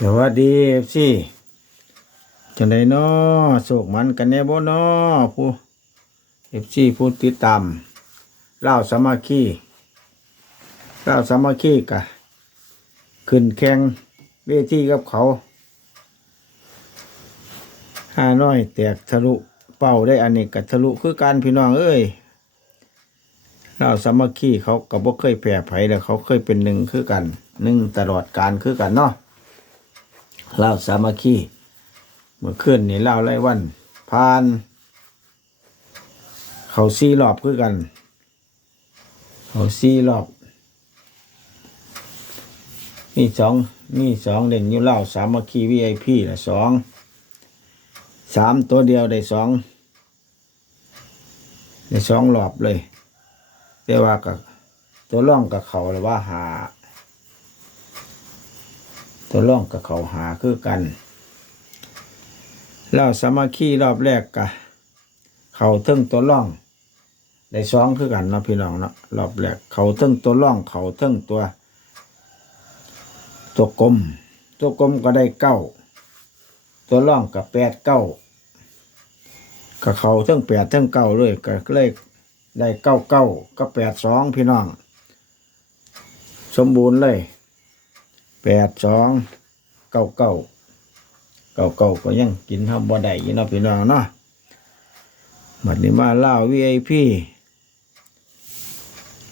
สวัสดีเอฟซีจังไดน้อโศกมันกันแน่บ่น้อผู้เอฟซีผู้ติดตามเล่าสามัคคีเล่าสามัคคีกะ ขึ้นแข่งเวทีกับเขาห้าน้อยแตกทะลุเป้าได้อันนี้กับทะลุคือการพี่น้องเอ้ยเล่าสามัคคีเขาก็บ่เคยแพ้ไผ่แล้วเขาเคยเป็นหนึ่งคือกันหนึ่งตลอดการคือกันเนาะ เล่าสามัคคีเมื่อคืนนี่เล่าไล่วันผ่าน เขาซีรอบคือกัน เขาซีรอบมีสองมีสองเด่นอยู่เล่าสามัคคีวีไอพีละสองสามตัวเดียวได้สองได้สองรอบเลยแต่ว่ากับตัวร่องกับเขาเลยว่าหา ตัวร่องกับเขาหาคือกันแล้วสามัคคีรอบแรกกะเขาเทิงตัวร่องได้สองคือกันเนาะพี่น้องเนาะรอบแรกเขาเทิงตัวร่องเขาเทิงตัว ตัวกลม ตัวกลมก็ได้เก้าตัวร่องกับแปดเก้ากับเขาเทิงแปดเทิงเก้าเลยก็เลยได้เก้าเก้าก็แปดสองพี่น้อง สมบูรณ์เลย แปดสองเก้าเก้าเก้าเก้าก็ยังกินทำบ่ได้ยู่เนาพี่น้องเนาะบัดนี้มาเล่าวีไอพี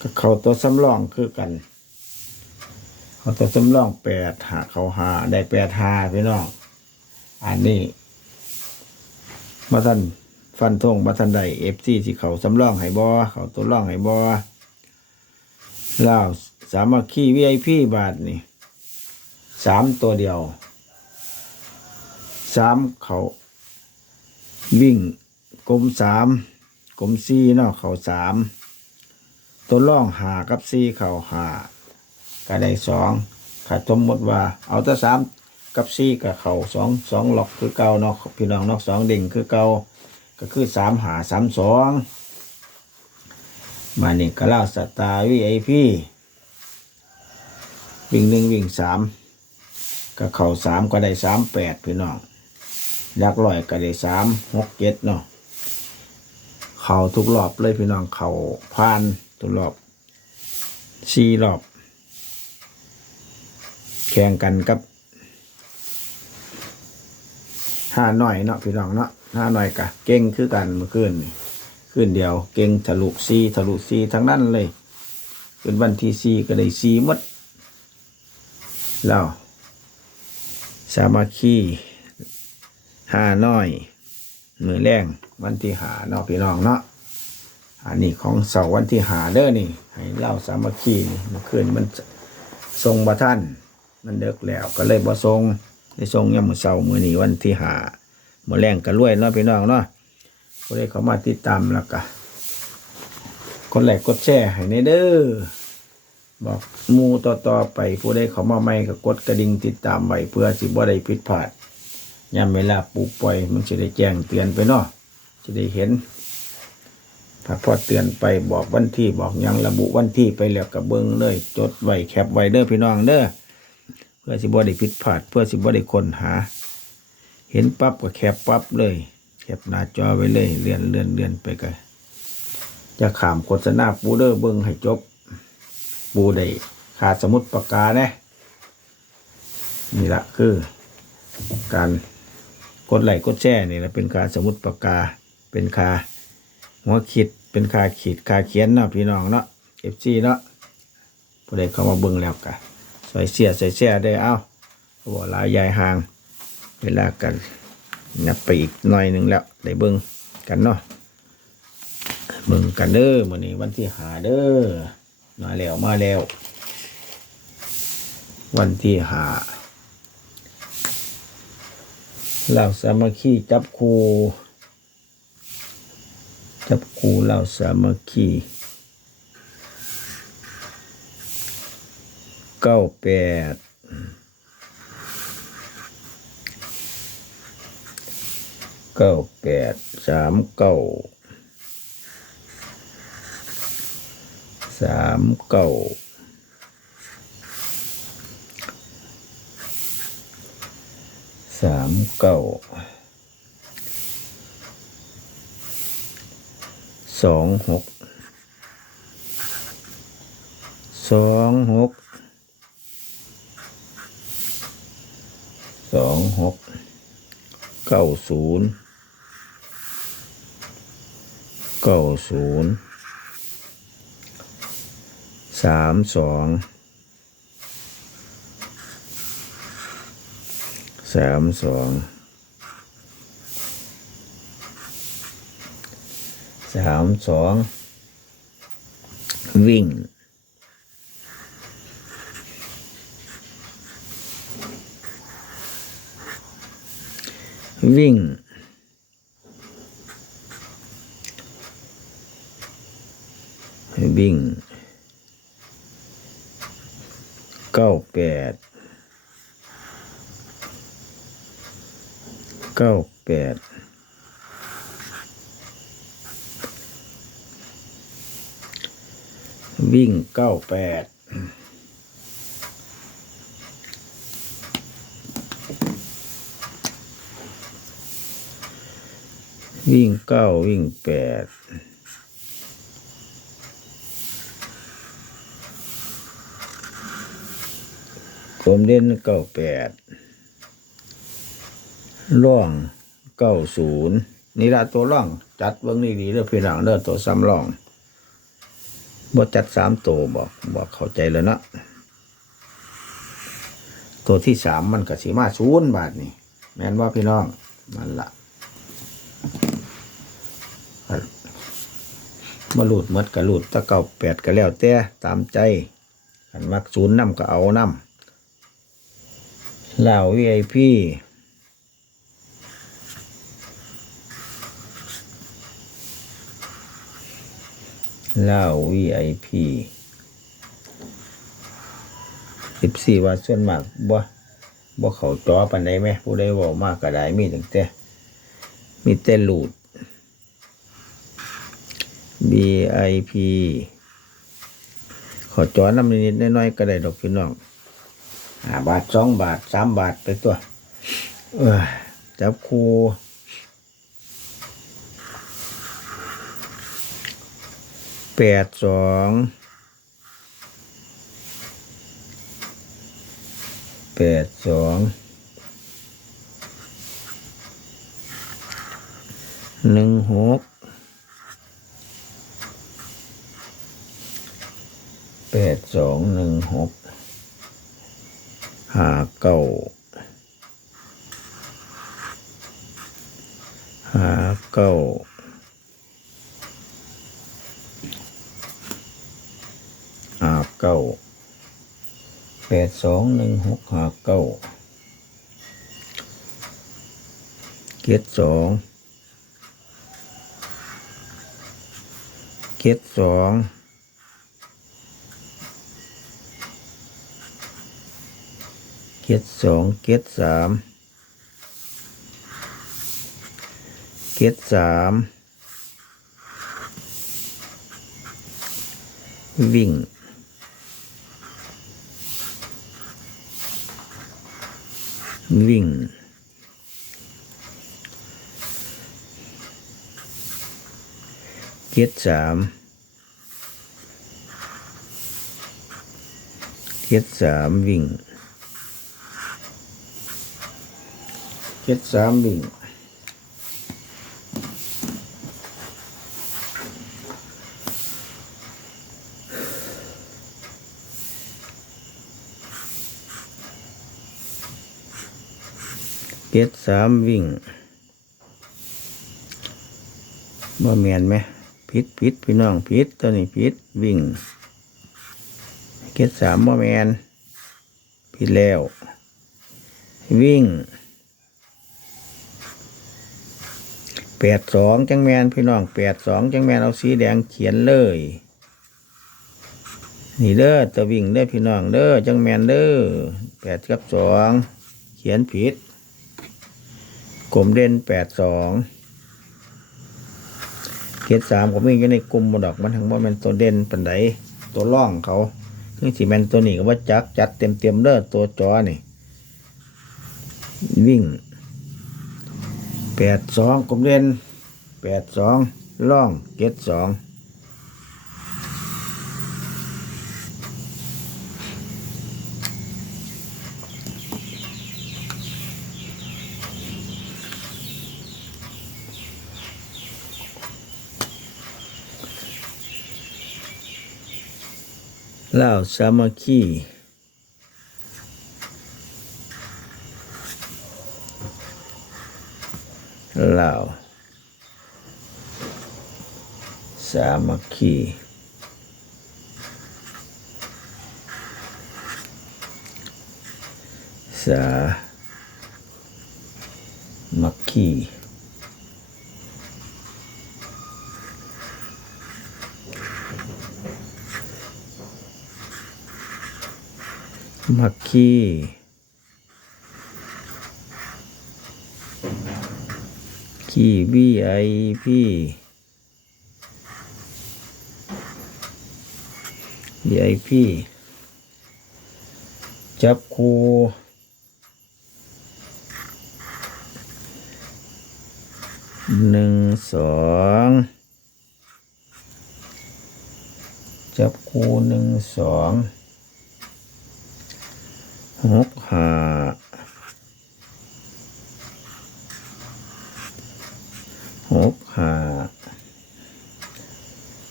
ก็เขาตัวสำรองคือกัน เขาตัวสำรองแปดหาเขาหาได้แปดหาพี่น้อง อันนี้มาท่านฟันธงมาท่านใดเอฟซีที่เขาสำรองให้บอเขาตัวร่องให้บอเล่าสามัคคีวีไอพีบาทนี่ สามตัวเดียวสามเขาวิ่งกลมสามกลมสี่เนาะเขาสามตัวล่องหากับสี่เขาหาก็ได้สองขาดสมมติว่า เอาแต่สามกับสี่กับเขาสองสองหลอกคือเก่าเนาะพี่น้องเนอกสองดิ่งคือเก่าก็คือสามหาสามสองมานี่ก็เล่าสตาร์วีไอพีวิ่งหนึ่งวิ่งสาม ก็เข่าสามก็ได้สามแปดพี่น้องยักร้อยก็ได้สามหกเจ็ดเนาะเข่าทุกรอบเลยพี่น้องเข่าพานทุกรอบสี่รอบ แข่งกันกับห้าหน่อยเนาะพี่น้องเนาะห้าหน่อยกะเก่งคือกันเมื่อคืนคืนเดียวเก่งทะลุซีทะลุซีทั้งนั้นเลยเป็นวันที่ซีก็ได้ซีมดแล้ว สามัคคีหาน้อย มือแรงวันที่หาเนาะพี่น้องเนาะอันนี้ของเสาร์วันที่หาเด้อนี่ ให้เล่าสามัคคีเมื่อคืนมันทรงบ่ท่าน มันเด็กแล้วก็เลยบ่ทรงได้ทรงยามมือเสาร์มือนี้วันที่หามื้อแรงก็รวยเนาะพี่น้องเนาะก็ได้เขามาติดตามแล้วก็กดไลค์กดแชร์ให้ในเด้อ บอกมูต่อต่อไปผู้ใดเขามาใหม่ก็กดกระดิ่งติดตามไว้เพื่อสิบ่ได้ผิดพลาดยามเวลาปลูกปล่อย มันจะได้แจ้งเตือนไปเนาะจะได้เห็นถ้าพอเตือนไปบอกวันที่บอกยังระบุวันที่ไปแล้วก็เบิ่งเลย จดไว้แคปไว้เด้อพี่น้องเด้อเพื่อสิบ่ได้ผิดพลาด เพื่อสิบ่ได้คนหา เห็นปั๊บก็แคปปั๊บเลย แคปหน้าจอไว้เลยเลื่อนเลื่อนเลื่อนไปก็จะขามโฆษณาปูเด้อเบิ่งให้จบ ปูได้ขาดสมุดปากกาเนะนี่ละคือ การกดไหลกดแช่นี่แหละเป็นการสมุดปากกา เป็นคาหัวขีดเป็นคาขีดคาเขียนเนาะพี่น้องเนาะเอฟซีเนาะผู้ใดเข้ามาเบิ่งแล้วกะใส่เสียใส่แช่ได้เอ้าหัวลายยายห่าง เวลากันนับไปอีกหน่อยหนึ่งแล้วได้เบิ่งกันเนาะเบิ่งกันเด้อมื้อนี้วันที่หาเด้อ มาแล้วมาแล้ว วันที่หาเราสามัคคีจับครูจับครูเราสามัคคีเก้าแปดเก้าแปดสามเก้า สามเก้าสามเก้าสองหกสองหกสองหกเก้าศูนย์เก้าศูนย์ สามสองสามสองสามสองวิ่งวิ่งวิ่ง เก้าแปดเก้าแปดวิ่งเก้าแปดวิ่งเก้าวิ่งแปด กลมเด่นเก้าแปดร่องเก้าศูนย์นี่ละตัวร่อง จัดเบิ้องนี่ดีเด้อพี่หลังเด้อตัวซ้ำร่องบ่จัดสามตัวบอกบอกเข้าใจแล้วนะตัวที่สามมันก็สีมาศูนย์บาทนี่แม่นว่าพี่น้องมันละมาหลุดหมดกะหลุดตะเก่าแปดก็แล้วแต่ตามใจขันมักศูนย์น้ำก็เอาน้ำ เหล่าวีไอพีเหล่าวีไอพีสิบสี่ว่าส่วนมากบ่บ่เขาจอปันไดไหมผู้ใดบอกมากก็ได้มีตั้งแต่มีแต่หลุด BIP ขอจอน้ำนิดๆน้อยๆก็ได้ดอกพี่น้อง ห้าบาทสองบาทสามบาทไปตัว เออจับครูแปดสองแปดสองหนึ่งหกแปดสองหนึ่งหก ห้าเก้าห้าเก้าห้าเก้าแปดสองหนึ่งหกห้าเก้าเจ็ดสองเจ็ดสอง เจ็ดสองเจ็ดสามเจ็ดสามวิ่งวิ่งเจ็ดสามเจ็ดสามวิ่ง เจ็ดสามวิ่งเจ็ดสามวิ่งบ่เมียนไหมพิษพิษพี่น้องพิษตัวนี้พิษวิ่งเจ็ดสามบ่เมียนพิษแล้ว วิ่ง แปดสองจังแมนพี่น้องแปดสองจังแมนเอาสีแดงเขียนเลย นี่เด้อตัววิ่งเด้อพี่น้องเด้อจังแมนเด้อแปดกับสองเขียนผิดกลมเด่นแปดสองเขียนสามก็มีอยู่ในกลุ่มบดอกมันทั้งว่ามันตัวเด่นปันไดตัวร่องเขาคือสีแมนตัวนี้ก็ว่าจักจัดเต็มเต็มเด้อตัวจอนี่วิ่ง แปดสองกลมเด่นแปดสองล่องเก็ดสองเล่าสามัคคี เล่าวสามัคคีสามัคคีมัคคี คีวีไอพี VIP จับคูหนึ่งสองจับคูหนึ่งสองหกห้า ห้า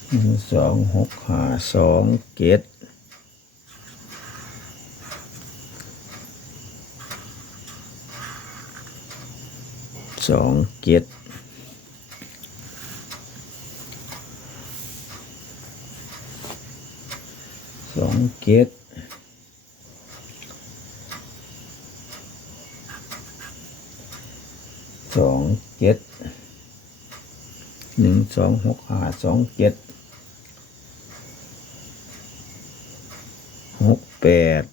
หนึ่งสองหกห้าสองเกตสองเกตสองเกตสองเกต หนึ่งสองหกห้าสองเกตหกแปด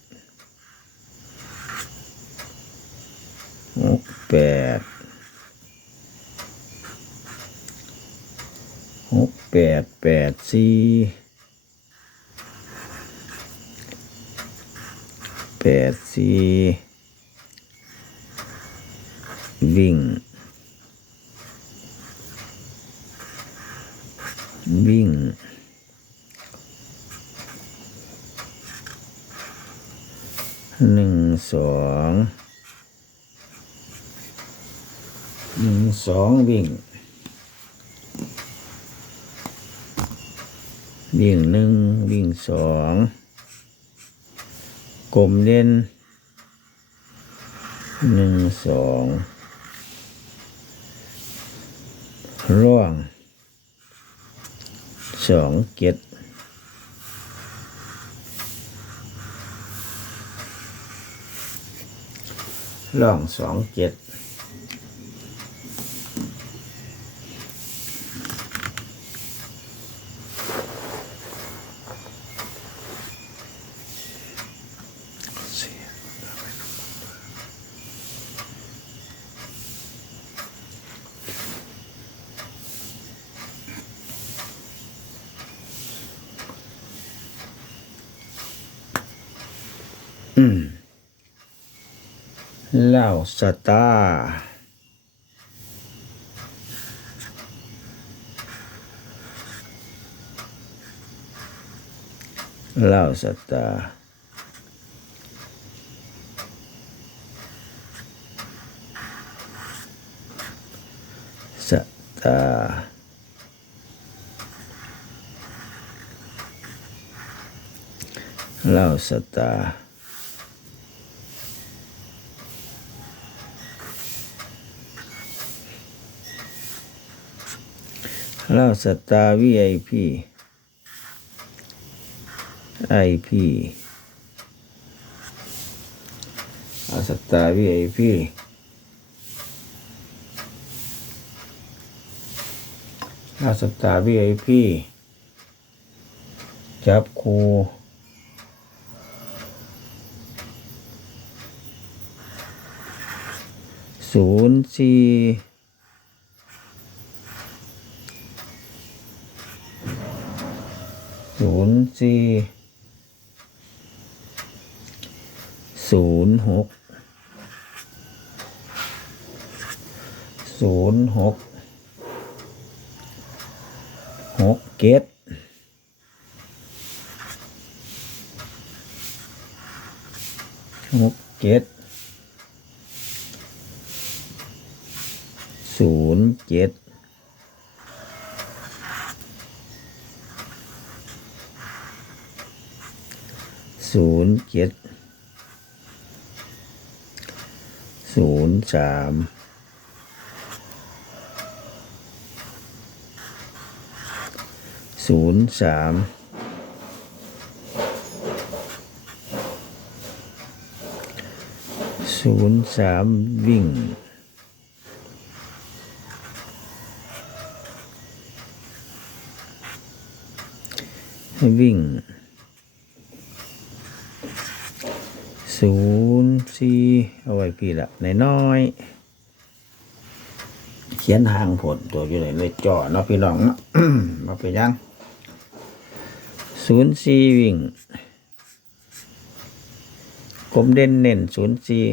หกแปดหกแปดแปดสี่แปดสี่วิ่ง วิ่ง หนึ่งสองหนึ่งสองวิ่ง วิ่งหนึ่งวิ่งสองกลมเล่นหนึ่งสองร่วง สองเก็ดล่องสองเจ็ด อืมเล้าสตาร์เล้าสตาร์สตาร์เล้าสตาร์ เล้าสตาร์วีไอพีไอพีเหล้าสตาร์วีไอพีเหล้าสตาร์วีไอพีจับคูศูนย์สี่ ศูนย์สี่ศูนย์หกศูนย์หกหกเกตหกเจ็ดศูนย์เจ็ด ศูนย์เจ็ดศูนย์สามศูนย์สามศูนย์สามวิ่งวิ่ง ศูนย์สี่เอาไว้พี่ละในน้อยเขียนหางผลตัวอยู่ในในจอเนาะพี่น้องมาไปยังศูนย์สี่วิ่งกลมเด่นเน้นศูนย์สี่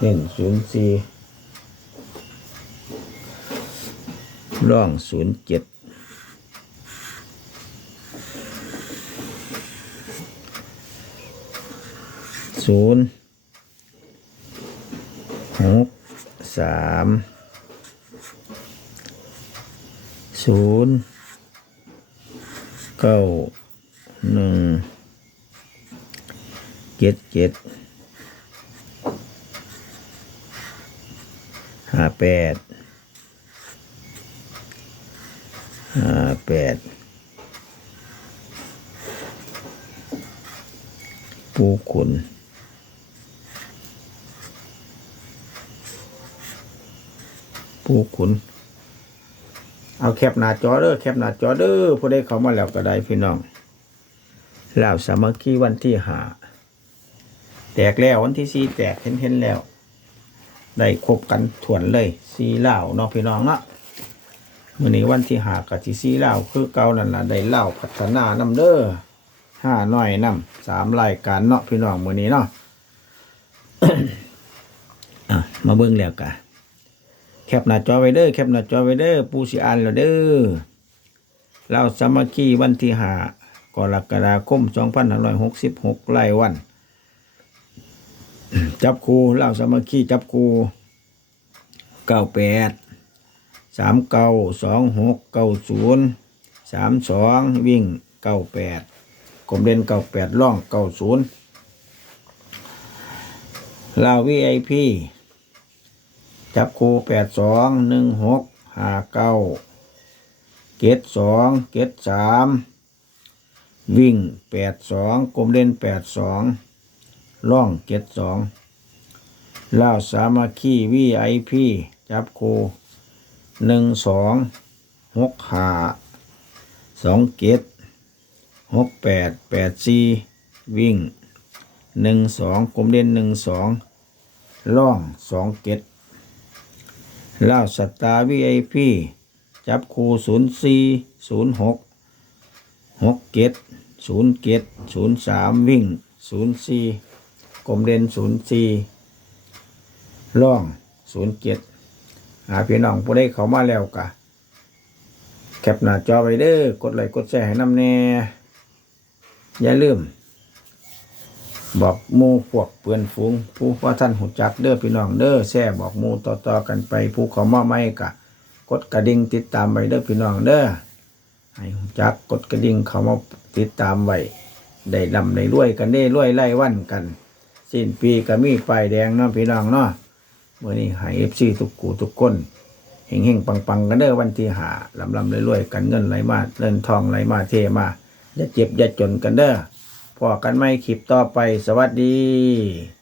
เน้นศูนย์สี่ร่องศูนย์เจ็ด ศูนย์หกสามศูนย์เก้าหนึ่งเจ็ดเจ็ดห้าแปดห้าแปดปูขุน ผู้ขุน เอาแคปหน้าจอเด้อแคปหน้าจอเด้อผู้ใดเข้ามาแล้วก็ได้พี่น้องลาวสามัคคีวันที่หาแตกแล้ววันที่สี่แตกเห็นเห็นแล้ว ได้ครบกันถวนเลยสีเหล่าเนาะพี่น้องเนาะมื่อนี้วันที่หากับที่สีเหล่าคือเก่านั่นล่ะได้เหล่าพัฒนานำเด้อห้าหน่อยนำสามรายการเนาะพี่น้องมื่อนี้เนาะมาเบิ่งแล้วกัน ปหน้าจอไว้เด้อแคปหน้าจอไว้เด้อปูสิอ่านแล้วเด้อเราสามัคคีวันที่ห้ากรกฎาคม2566ไล่วัน จับคูเราสามัคคีจับคู98 39 26 90 32วิ่ง98กลมเด่น98ล่อง90ลาว VIP จับคูแปดสองหนึ่งหกห้าเก้าเกตสองเกตสามวิ่งแปดสองกลมเล่นแปดสองล่องเกตสองล่าวสามัคคีวีไอพีจับคูหนึ่งสองหกห้าสองเกตหกแปดแปดสี่วิ่งหนึ่งสองกลมเล่นหนึ่งสองล่องสองเกต ล่าสตาร์วีไอพีจับคูศูนย์สี่ศูนย์หกหกเกตศูนย์เกตศูนย์สามวิ่งศูนย์สี่กลมเด่นศูนย์สี่ล่องศูนย์เกตหาพี่น้องผู้ได้เขามาแล้วกะแคปหน้าจอไปเด้อกดไลค์กดแชร์ให้น้ำแน่อย่าลืม บอกมูพวกเพื่อนฝูงผู้ว่าท่านหูจักเด้อพี่น้องเด้อแช่บอกมู่ต่อๆกันไป ผู้เขามาไม่กะ กดกระดิ่งติดตามไว้เด้อพี่น้องเด้อให้หูจักกดกระดิ่งเขามาติดตามไว้ได้ลำได้รวยกันได้รวยไล่วันกัน สิ้นปีก็มีป้ายแดงเนาะพี่น้องเนาะเมื่อนี้ให้เอฟซีทุกกูทุกคนเฮงเฮงปังปังกันเด้อวันที่หาลำลำรวยๆกันเงินไหลมาเงินทองไหลมาเทมาอย่าเจ็บอย่าจนกันเด้อ พอกันไม่คลิปต่อไปสวัสดี